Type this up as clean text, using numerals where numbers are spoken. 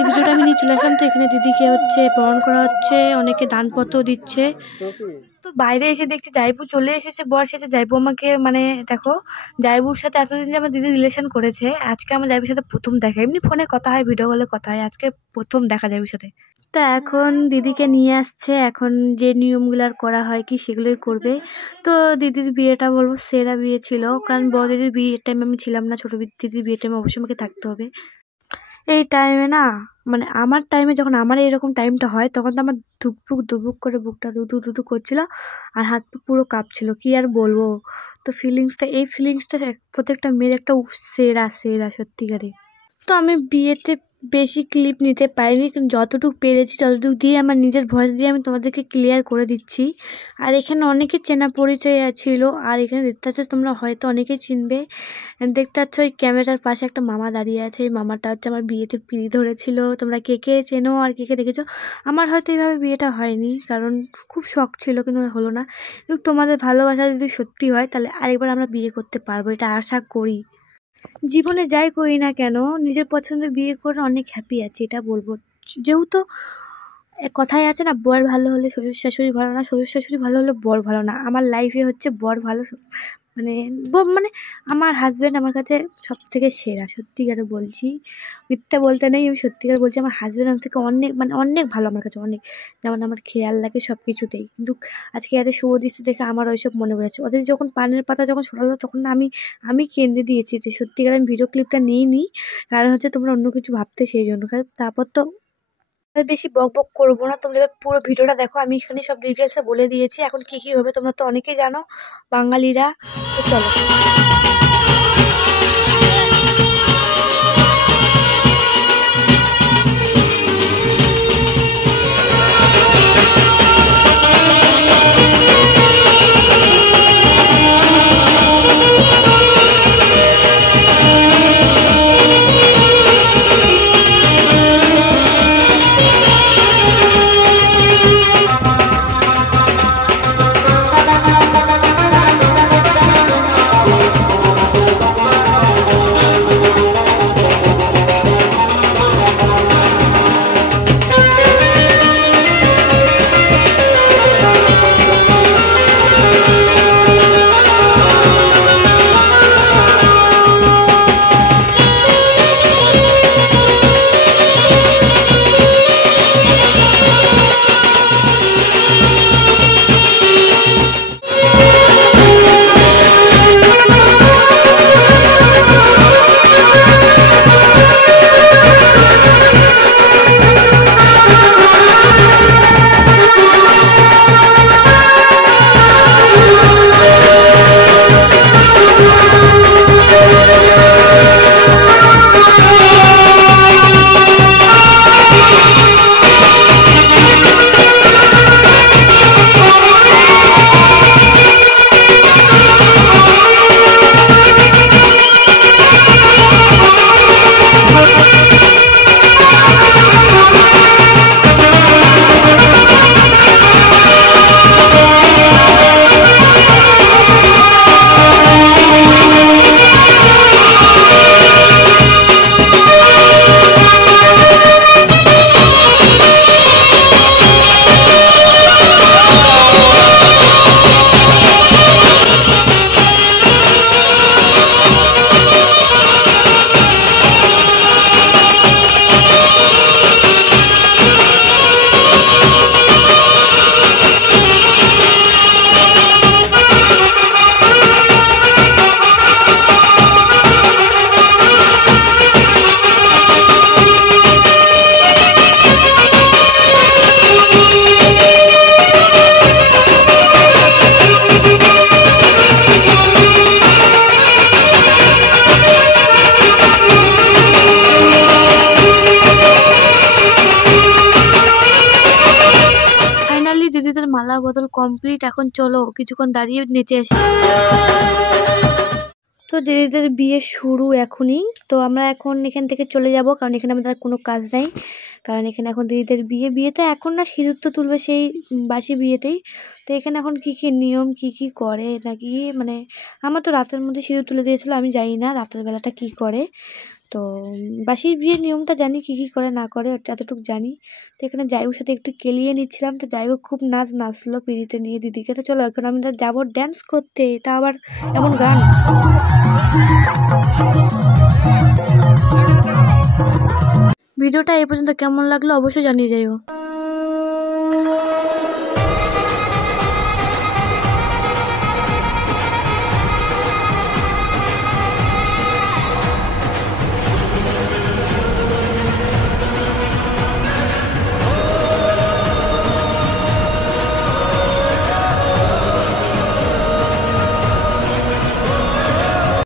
দিদির ভিডিওটা আমি নিয়ে চলে আসলাম। তো এখানে দিদিকে হচ্ছে বরণ করা হচ্ছে, অনেকে দানপত্র দিচ্ছে। তো বাইরে এসে দেখছি জাইবু চলে এসেছে, বর এসেছে। জাইবু আমাকে মানে দেখো, জাইবুর সাথে এতদিন যে আমার দিদি রিলেশন করেছে, আজকে আমার জাইবুর সাথে প্রথম দেখা। এমনি ফোনে কথা হয়, ভিডিও কলে কথা হয়, আজকে প্রথম দেখা জাইবুর সাথে। তো এখন দিদিকে নিয়ে আসছে, এখন যে নিয়মগুলো আর করা হয় কি সেগুলোই করবে। তো দিদির বিয়েটা বলবো সেরা বিয়ে ছিল, কারণ বড় দিদির বিয়ের টাইমে আমি ছিলাম না, ছোটো দিদির বিয়ের টাইমে অবশ্যই আমাকে থাকতে হবে। এই টাইমে না, মানে আমার টাইমে যখন আমার এরকম টাইমটা হয়, তখন তো আমার ধুকপুক করে বুকটা দুদু করছিল, আর হাত পা পুরো কাঁপছিল, কি আর বলবো। তো এই ফিলিংসটা প্রত্যেকটা মেয়ের একটা সেরা সেরা সত্যিকারে। তো আমি বিয়েতে বেশি ক্লিপ নিতে পারিনি, কিন্তু যতটুকু পেরেছি ততটুকু দিয়ে আমার নিজের ভয়েস দিয়ে আমি তোমাদেরকে ক্লিয়ার করে দিচ্ছি। আর এখানে অনেকে চেনা পরিচয় ছিল, আর এখানে দেখতে পাচ্ছ তোমরা হয়তো অনেকেই চিনবে। দেখতে পাচ্ছ ওই ক্যামেরার পাশে একটা মামা দাঁড়িয়ে আছে, এই মামাটা হচ্ছে আমার বিয়েতে পিঁড়ি ধরেছিল। তোমরা কে কে চেনো আর কে কে দেখেছো। আমার হয়তো এইভাবে বিয়েটা হয়নি, কারণ খুব শখ ছিল, কিন্তু হলো না। কিন্তু তোমাদের ভালোবাসা যদি সত্যি হয়, তাহলে আরেকবার আমরা বিয়ে করতে পারবো, এটা আশা করি। জীবনে যাই করি না কেন, নিজের পছন্দের বিয়ে করে অনেক হ্যাপি আছি, এটা বলবো। যেহেতু কথাই আছে না, বর ভালো হলে শ্বশুর শাশুড়ি ভালো না, শ্বশুর শাশুড়ি ভালো হলে বর ভালো না। আমার লাইফে হচ্ছে বর ভালো, মানে মানে আমার হাজব্যান্ড আমার কাছে সব থেকে সেরা, সত্যিকারে বলছি, মিথ্যা বলতে নেই, আমি সত্যিকার বলছি। আমার হাজব্যান্ড আমার থেকে অনেক মানে অনেক ভালো আমার কাছে, অনেক। যেমন আমার খেয়াল লাগে সব কিছুতেই। কিন্তু আজকে এদের শুভ দৃষ্টি দেখে আমার ওইসব মনে পড়েছে। ওদের যখন পানের পাতা যখন সরালো, তখন আমি কেঁদে দিয়েছি, যে সত্যিকার আমি ভিডিও ক্লিপটা নিইনি, কারণ হচ্ছে তোমরা অন্য কিছু ভাবতে, সেই জন্য। তারপর তো আর বেশি বকবক করবো না, তোমরা এবার পুরো ভিডিওটা দেখো। আমি এখানে সব ডিটেলসে বলে দিয়েছি, এখন কি কি হবে তোমরা তো অনেকেই জানো বাঙালিরা। তো চলো। দিদিদের মালা বদল কমপ্লিট, এখন চলো কিছুক্ষণ দাঁড়িয়ে নেচে আসি। তো দিদিদের বিয়ে শুরু এখনই। তো আমরা এখন এখান থেকে চলে যাব, কারণ এখানে আমাদের কোনো কাজ নাই, কারণ এখানে এখন দিদিদের বিয়েতে এখন না সিঁদুর তো তুলবে সেই বাসি বিয়েতেই। তো এখানে এখন কি কি নিয়ম কি কি করে নাকি, মানে আমার তো রাতের মধ্যে সিঁদুর তুলে দিয়েছিল, আমি জানি না রাতের বেলাটা কি করে। তো বাসির বিয়ের নিয়মটা জানি কী কী করে না করে, এতটুকু জানি। তো এখানে জাইবুর সাথে একটু কেলিয়ে নিচ্ছিলাম। তো জাইবু খুব নাচলো পিড়িতে নিয়ে দিদিকে। তো চলো এখন আমি যাবো ড্যান্স করতে, তা আবার এমন গান। ভিডিওটা এই পর্যন্ত কেমন লাগলো অবশ্যই জানিয়ে যাইও।